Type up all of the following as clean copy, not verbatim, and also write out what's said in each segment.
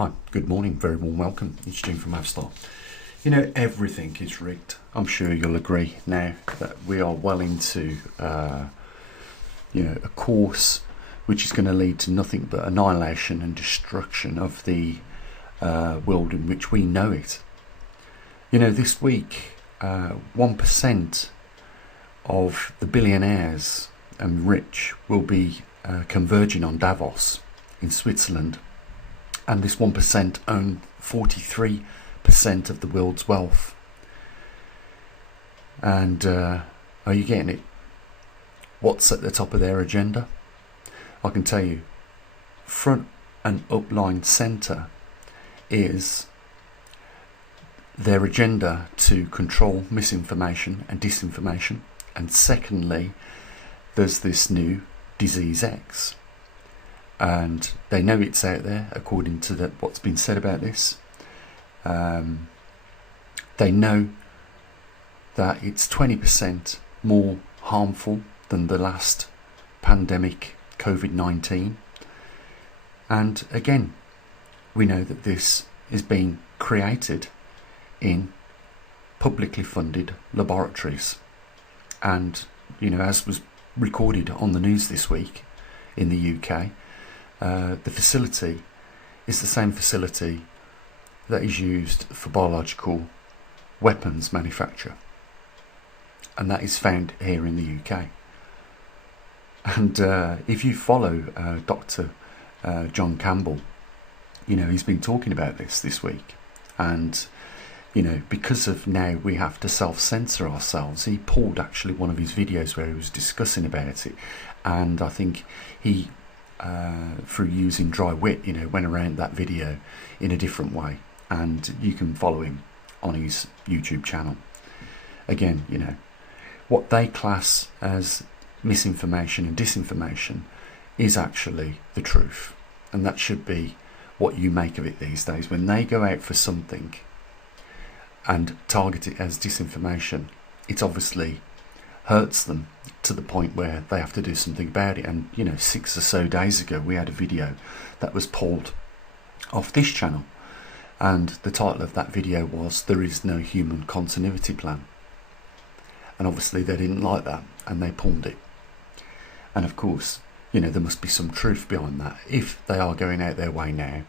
Hi, good morning, very warm welcome. It's Jim from maverickstar. You know, everything is rigged. I'm sure you'll agree now that we are well into, a course which is going to lead to nothing but annihilation and destruction of the world in which we know it. You know, this week, 1% of the billionaires and rich will be converging on Davos in Switzerland. And this 1% own 43% of the world's wealth. And are you getting it? What's at the top of their agenda? I can tell you, front and upline centre is their agenda to control misinformation and disinformation. And secondly, there's this new disease X. And they know it's out there, according to what's been said about this. They know that it's 20% more harmful than the last pandemic, COVID-19. And again, we know that this is being created in publicly funded laboratories. And, you know, as was recorded on the news this week in the UK, the facility is the same facility that is used for biological weapons manufacture, and that is found here in the UK. And if you follow Dr. John Campbell, you know, he's been talking about this week, and you know, because of now we have to self-censor ourselves, he pulled actually one of his videos where he was discussing about it, and I think he through using dry wit, you know, went around that video in a different way, and you can follow him on his YouTube channel. Again, you know, what they class as misinformation and disinformation is actually the truth, and that should be what you make of it these days. When they go out for something and target it as disinformation, it obviously hurts them to the point where they have to do something about it. And you know, 6 or so days ago we had a video that was pulled off this channel, and the title of that video was "There is no human continuity plan." And obviously they didn't like that and they pulled it. And of course, you know, there must be some truth behind that. If they are going out their way now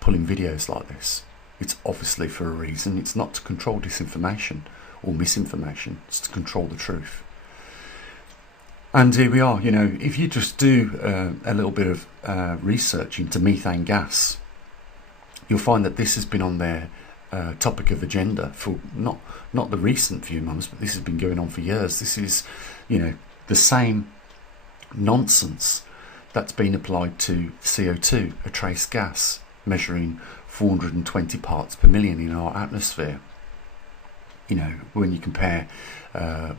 pulling videos like this, it's obviously for a reason. It's not to control disinformation or misinformation, it's to control the truth. And here we are. You know, if you just do a little bit of research into methane gas, you'll find that this has been on their topic of agenda for not the recent few months, but this has been going on for years. This is, you know, the same nonsense that's been applied to CO2, a trace gas measuring 420 parts per million in our atmosphere. You know, when you compare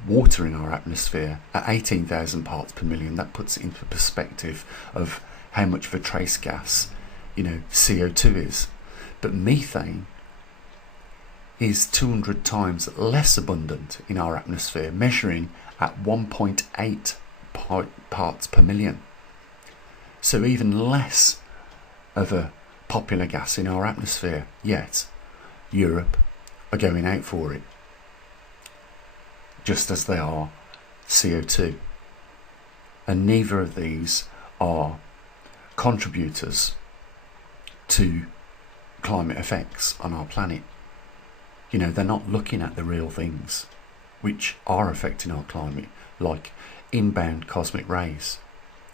water in our atmosphere at 18,000 parts per million, that puts it into perspective of how much of a trace gas, you know, CO2 is. But methane is 200 times less abundant in our atmosphere, measuring at 1.8 parts per million. So even less of a popular gas in our atmosphere, yet Europe are going out for it, just as they are CO2. And neither of these are contributors to climate effects on our planet. You know, they're not looking at the real things which are affecting our climate, like inbound cosmic rays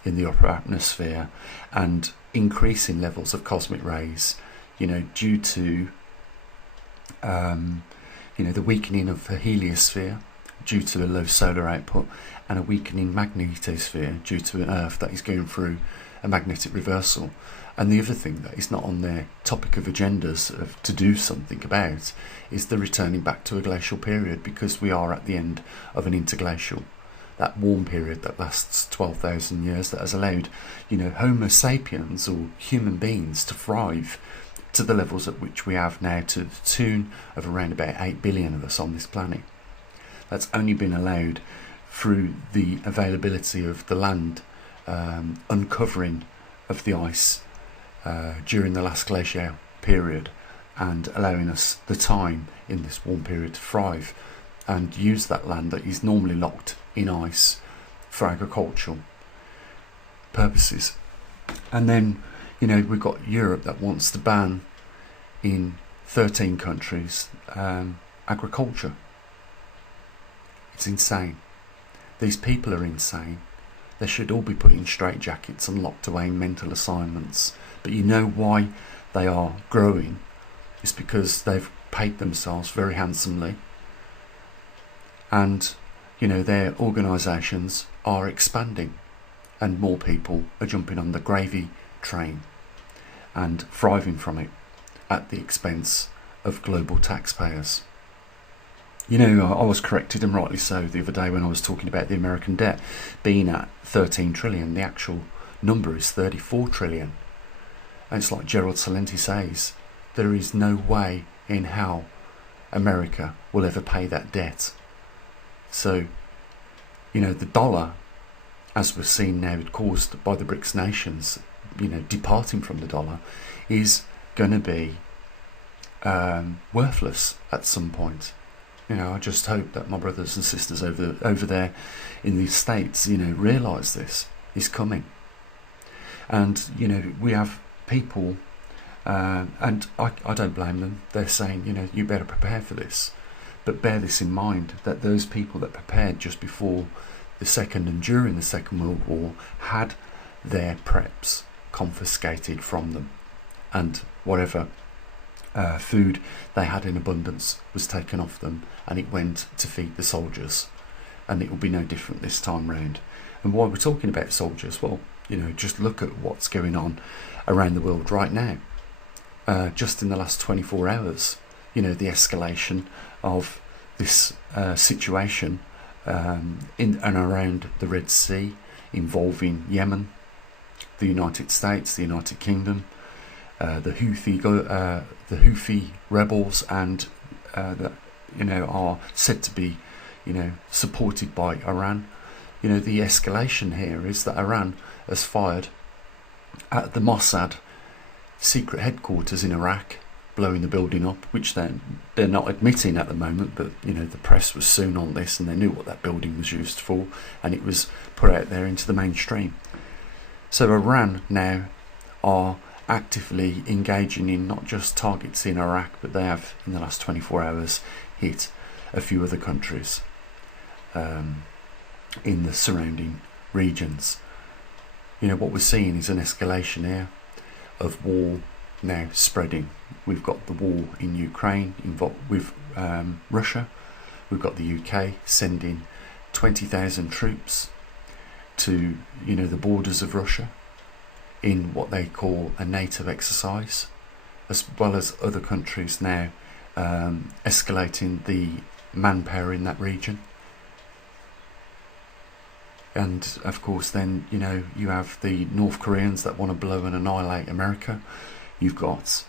in the upper atmosphere and increasing levels of cosmic rays, you know, due to the weakening of the heliosphere due to a low solar output, and a weakening magnetosphere due to an Earth that is going through a magnetic reversal. And the other thing that is not on their topic of agendas to do something about is the returning back to a glacial period, because we are at the end of an interglacial, that warm period that lasts 12,000 years, that has allowed, you know, Homo sapiens or human beings to thrive to the levels at which we have now, to the tune of around about 8 billion of us on this planet. That's only been allowed through the availability of the land, uncovering of the ice during the last glacial period, and allowing us the time in this warm period to thrive and use that land that is normally locked in ice for agricultural purposes. And then, we've got Europe that wants to ban in 13 countries agriculture. It's insane. These people are insane. They should all be put in straitjackets and locked away in mental assignments. But you know why they are growing? It's because they've paid themselves very handsomely, and their organisations are expanding, and more people are jumping on the gravy train and thriving from it at the expense of global taxpayers. I was corrected, and rightly so, the other day when I was talking about the American debt being at 13 trillion. The actual number is 34 trillion. And it's like Gerald Salenti says, there is no way in how America will ever pay that debt. So, the dollar, as we've seen now, caused by the BRICS nations, departing from the dollar, is going to be worthless at some point. I just hope that my brothers and sisters over there in the States, realise this is coming. And, we have people, and I don't blame them. They're saying, you better prepare for this. But bear this in mind, that those people that prepared just before the Second and during the Second World War had their preps confiscated from them, and whatever food they had in abundance was taken off them, and it went to feed the soldiers. And it will be no different this time round. And why we're talking about soldiers, well, just look at what's going on around the world right now. Just in the last 24 hours, the escalation of this situation in and around the Red Sea, involving Yemen, the United States, the United Kingdom, the Houthi rebels, and that are said to be supported by Iran. The escalation here is that Iran has fired at the Mossad secret headquarters in Iraq, blowing the building up, which they're not admitting at the moment, but the press was soon on this, and they knew what that building was used for, and it was put out there into the mainstream. So Iran now are actively engaging in not just targets in Iraq, but they have in the last 24 hours hit a few other countries in the surrounding regions. What we're seeing is an escalation here of war now spreading. We've got the war in Ukraine with Russia. We've got the UK sending 20,000 troops to the borders of Russia in what they call a NATO exercise, as well as other countries now escalating the manpower in that region. And of course then you have the North Koreans that want to blow and annihilate America. You've got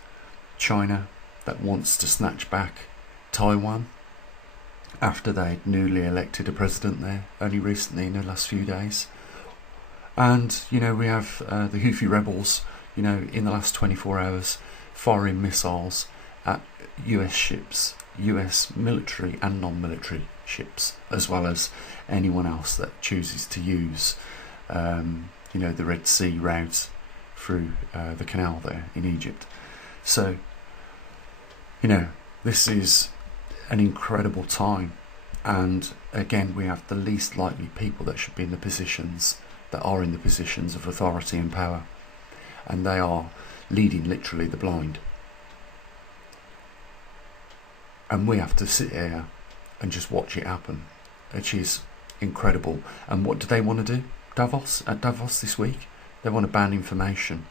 China that wants to snatch back Taiwan after they'd newly elected a president there only recently in the last few days. And we have the Houthi rebels in the last 24 hours firing missiles at US ships, US military and non-military ships, as well as anyone else that chooses to use the Red Sea route through the canal there in Egypt. So this is an incredible time, and again we have the least likely people that should be in the positions that are in the positions of authority and power, and they are leading literally the blind. And we have to sit here and just watch it happen, which is incredible. And what do they want to do? At Davos this week, they want to ban information,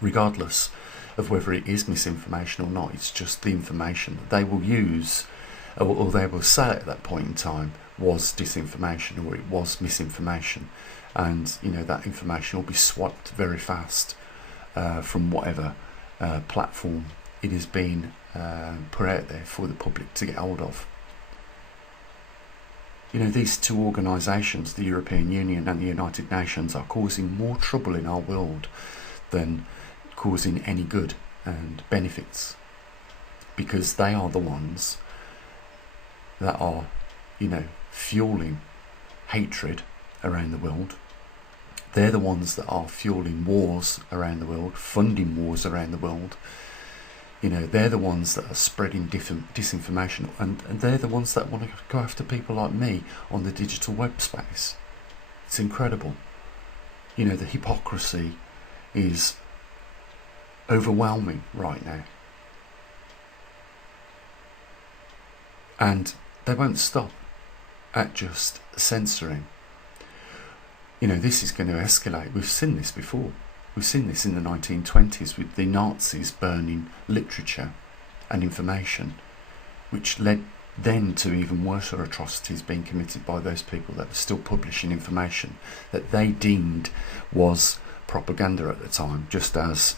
regardless of whether it is misinformation or not. It's just the information that they will use, or they will say at that point in time, was disinformation or it was misinformation. And that information will be swapped very fast from whatever platform it has been put out there for the public to get hold of. These two organisations, the European Union and the United Nations, are causing more trouble in our world than causing any good and benefits, because they are the ones that are, fueling hatred around the world. They're the ones that are fueling wars around the world, funding wars around the world. They're the ones that are spreading disinformation, and they're the ones that want to go after people like me on the digital web space. It's incredible. The hypocrisy is overwhelming right now. And they won't stop at just censoring. This is going to escalate. We've seen this before. We've seen this in the 1920s with the Nazis burning literature and information, which led then to even worse atrocities being committed by those people that were still publishing information that they deemed was propaganda at the time, just as,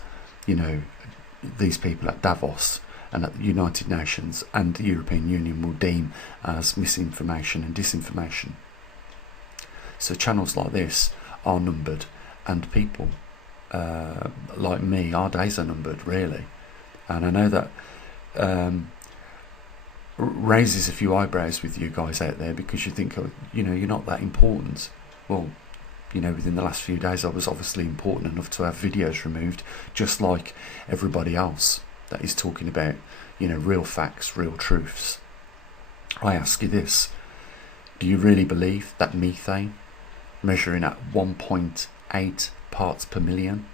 these people at Davos and at the United Nations and the European Union will deem as misinformation and disinformation. So channels like this are numbered, and people like me, our days are numbered, really. And I know that raises a few eyebrows with you guys out there, because you think, you're not that important. Well, within the last few days I was obviously important enough to have videos removed, just like everybody else that is talking about, real facts, real truths. I ask you this: do you really believe that methane, measuring at 1.8 parts per million,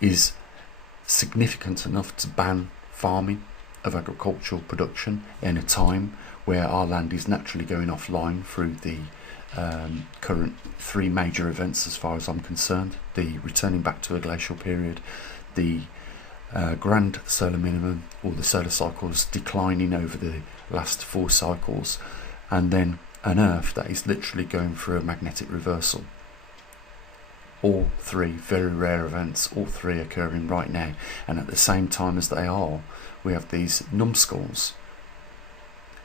is significant enough to ban farming of agricultural production in a time where our land is naturally going offline through the current three major events, as far as I'm concerned: the returning back to a glacial period, the grand solar minimum, or the solar cycles declining over the last 4 cycles, and then an Earth that is literally going through a magnetic reversal. All three very rare events, all three occurring right now, and at the same time as they are, we have these numbskulls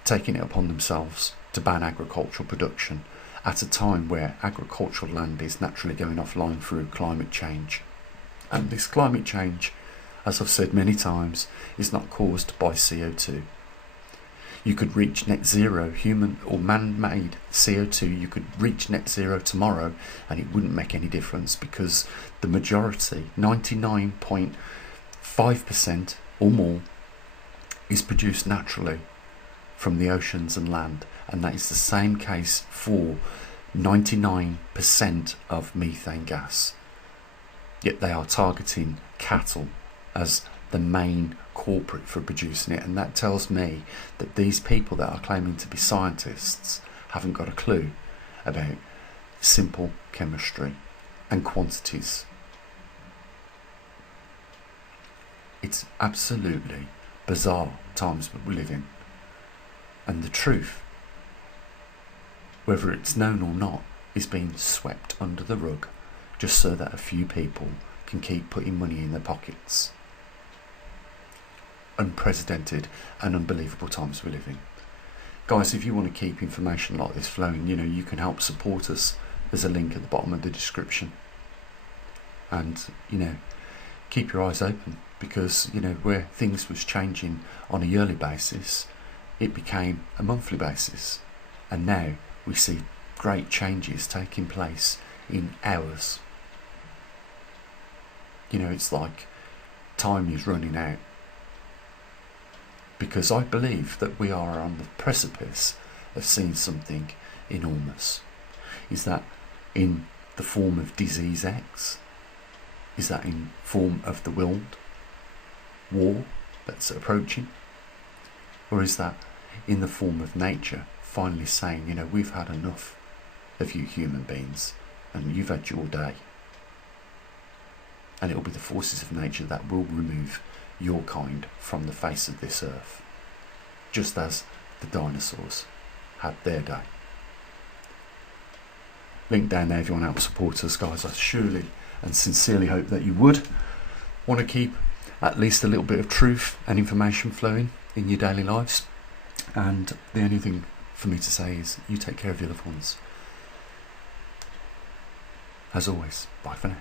taking it upon themselves to ban agricultural production at a time where agricultural land is naturally going offline through climate change. And this climate change, as I've said many times, is not caused by CO2. You could reach net zero, human or man-made CO2, you could reach net zero tomorrow and it wouldn't make any difference, because the majority, 99.5% or more, is produced naturally from the oceans and land. And that is the same case for 99% of methane gas. Yet they are targeting cattle as the main culprit for producing it, and that tells me that these people that are claiming to be scientists haven't got a clue about simple chemistry and quantities. It's absolutely bizarre times that we live in, and the truth, whether it's known or not, is being swept under the rug just so that a few people can keep putting money in their pockets. Unprecedented and unbelievable times we live in. Guys, if you want to keep information like this flowing, you can help support us. There's a link at the bottom of the description. And, keep your eyes open, because, where things was changing on a yearly basis, it became a monthly basis. And now we see great changes taking place in hours. It's like time is running out. Because I believe that we are on the precipice of seeing something enormous. Is that in the form of disease X? Is that in form of the world war that's approaching? Or is that in the form of nature finally saying, we've had enough of you human beings, and you've had your day? And it will be the forces of nature that will remove your kind from the face of this earth, just as the dinosaurs had their day. Link down there if you want to help support us, guys. I surely and sincerely hope that you would want to keep at least a little bit of truth and information flowing in your daily lives. And the only thing for me to say is, you take care of your loved ones. As always, bye for now.